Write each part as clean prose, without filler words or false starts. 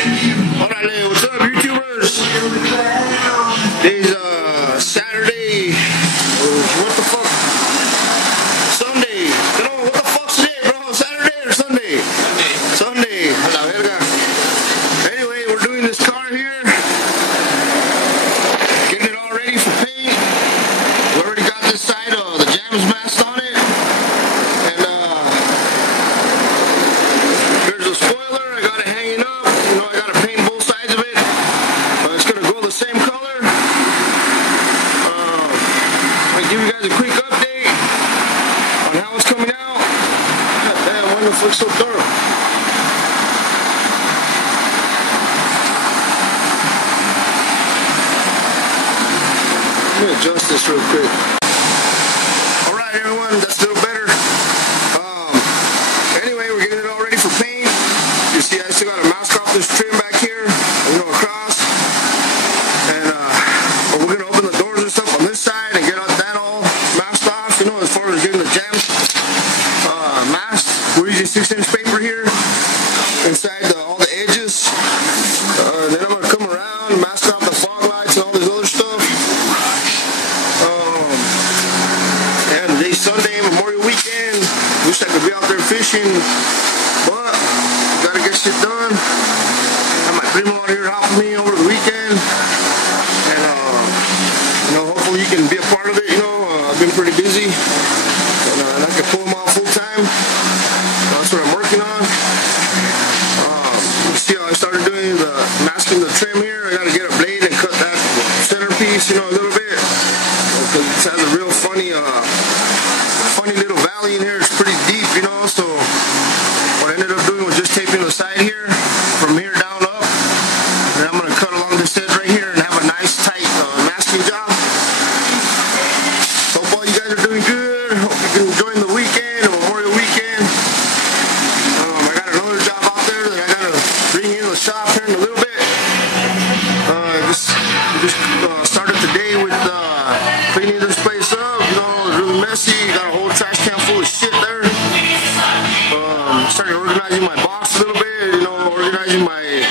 Órale, what's up, YouTubers? Today's Saturday. What the fuck? Sunday. No, what the fuck's today, bro? Saturday or Sunday? Sunday. A la verga. Anyway, we're doing this car here. Getting it all ready for paint. We already got this side of the jams masked on it. And there's a spoiler. I got it hanging up. You know, I got to paint both sides of it. It's going to go the same color. I'll give you guys a quick update on how it's coming out. God damn, why the fuck's so dark? Let me adjust this real quick. Alright everyone, that's a little better. Anyway, we're getting it all ready for paint. You see I still got to mask off this trim back here, you know, across. And we're going to open the doors and stuff on this side and get that all masked off, you know, as far as getting the jams masked. We're using 6-inch paper here inside all the edges. And then I'm going to come around, mask off the fog lights and all this other stuff. And today's Sunday, Memorial Weekend. Wish I could be out there fishing, but gotta get shit done. Have my primo out here helping me over the weekend, and you know, hopefully you can be a part of it. You know, I've been pretty busy, and I can pull them off full time. That's what I'm working on. You see how I started doing the masking the trim here. I gotta get a blade and cut that centerpiece, you know, a little bit, because it has a real funny little valley in here. It's pretty deep, you know, so what I ended up doing was just taping the side here from here down up, and I'm going to cut along this edge right here and have a nice tight masking job. Hope all you guys are doing good. Hope you can enjoy the weekend, the Memorial Weekend. I got another job out there that I got to bring in the shop here in a little bit. Just started today with cleaning this place up. You know, it's really messy. Got a whole trash can full of shit there. Started organizing my box a little bit, you know, organizing my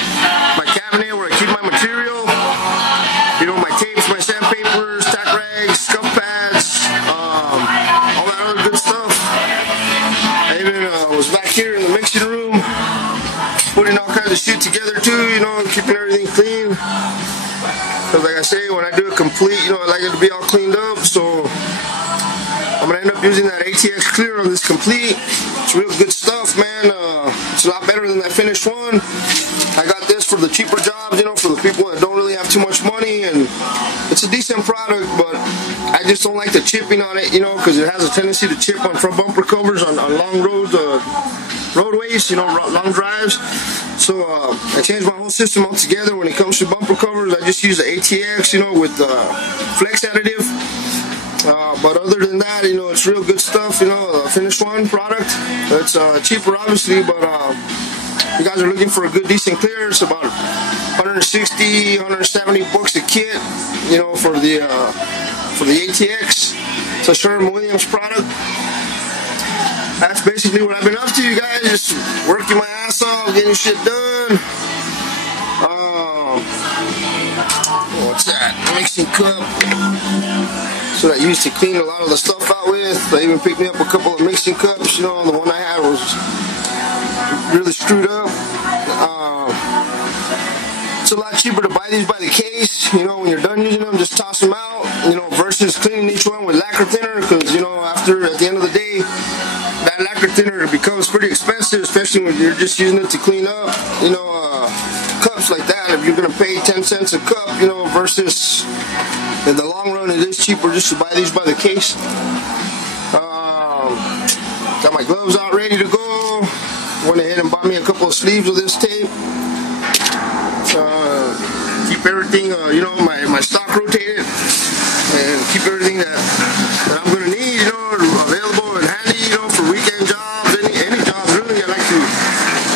cabinet where I keep my material, you know, my tapes, my sandpapers, tack rags, scuff pads, all that other good stuff. I even was back here in the mixing room putting all kinds of shit together too, you know, keeping everything clean. Because like I say, when I do it complete, you know, I like it to be all cleaned up, so I'm going to end up using that ATX clear on this complete. It's real good stuff, man. It's a lot better than that finished one. I got this for the cheaper jobs, you know, for the people that don't really have too much money, and it's a decent product, but I just don't like the chipping on it, you know, because it has a tendency to chip on front bumper covers on long roads, roadways, you know, long drives. So I changed my whole system altogether. When it comes to bumper covers, I just use the ATX, you know, with flex additive. But other than that, you know, it's real good stuff, you know, finished one product. It's cheaper, obviously, but you guys are looking for a good, decent clear. It's about 160, 170 bucks a kit, you know, for the ATX. It's a Sherwin-Williams product. That's basically what I've been up to, you guys. Just working my ass off, getting shit done. What's that? Mixing cup. That's what I used to clean a lot of the stuff out with. I even picked me up a couple of mixing cups. You know, the one I had was really screwed up. It's a lot cheaper to buy these by the case. You know, when you're done using them, just toss them out. You know, versus cleaning each one with lacquer thinner. Because, you know, at the end of the day, that lacquer thinner becomes pretty expensive, especially when you're just using it to clean up, you know, cups like that. If you're going to pay 10 cents a cup, you know, versus in the long run, it is cheaper just to buy these by the case. Got my gloves out ready to go. Went ahead and bought me a couple of sleeves of this tape. Keep everything, you know, my stock rotated, and keep everything that I'm going to need, you know, available and handy, you know, for weekend jobs, any jobs really. I like to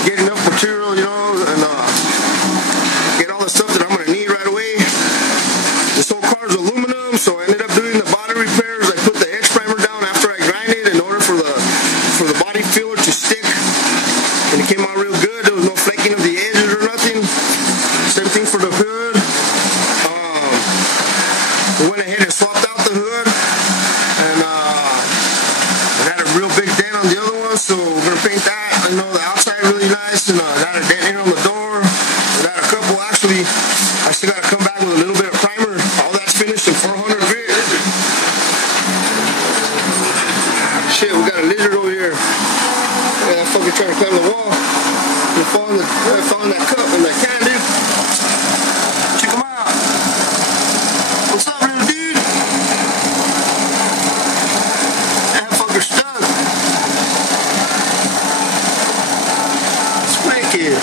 get enough material, you know, and get all the stuff that I'm going to need right away. This whole car is aluminum, so I ended up doing the body repairs. I put the X primer down after I grind it in order for the body filler to stick, and it came out real good. There was no flaking of the edges or nothing. got a dent here on the door. We got a couple. Actually, I still got to come back with a little bit of primer. All that's finished in 400 grit. Shit, we got a lizard over here. Yeah, that fucker trying to climb the wall. He fell in that cup in that can, dude. Check him out. What's up, little dude? That fucker stuck. Spanky.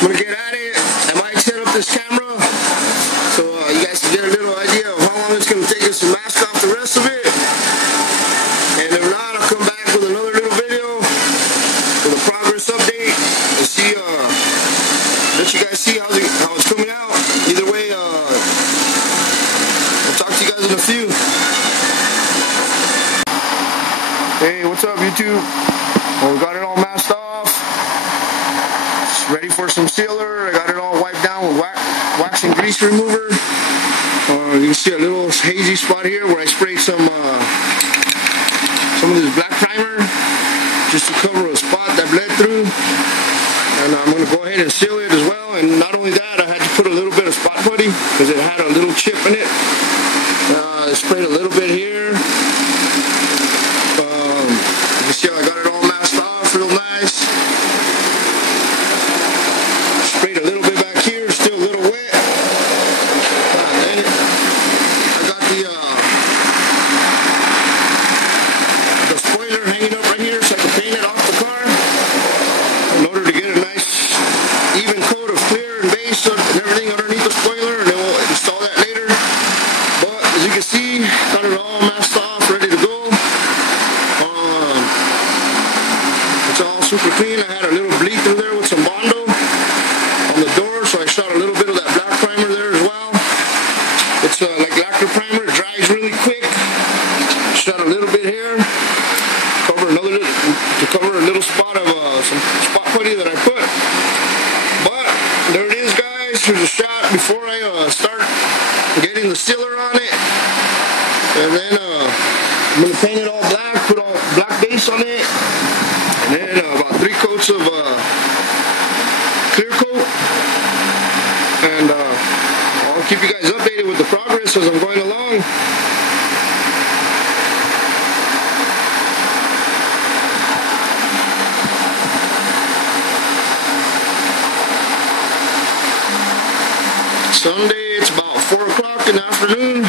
I'm gonna get at it. I might set up this camera so you guys can get a little idea of how long it's gonna take us to mask off the rest of it. And if not, I'll come back with another little video with a progress update and see, let you guys see how it's coming out. Either way, I'll talk to you guys in a few. Hey, what's up, YouTube? Well, we got it all masked off. Ready for some sealer. I got it all wiped down with wax and grease remover. You can see a little hazy spot here where I sprayed some of this black primer just to cover a spot that bled through. And I'm going to go ahead and seal it as well. And not only that, I had to put a little bit of spot putty because it had a little chip in it. I sprayed a little bit here. You can see how I got it all masked off real nice. Sprayed a little bit back here, still a little wet. Dang it. I got the spoiler hanging up right here so I can paint it off the car in order to get a nice even coat of clear and base and everything underneath the spoiler, and then we'll install that later. But as you can see, got it all masked off, ready to go. It's all super clean. I had a little bleed through there with some Bondo on the door, so I shot a little bit of that black primer there as well. It's like lacquer primer, it dries really quick. Shot a little bit here, to cover a little spot of some spot putty that I put. But there it is, guys. Here's a shot before I start getting the sealer on it. And then I'm gonna paint it all black, put all black base on it, and then about 3 coats of clear coat. And I'll keep you guys updated with the progress as I'm going along. Sunday, it's about 4 o'clock in the afternoon.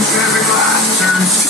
Every glass turns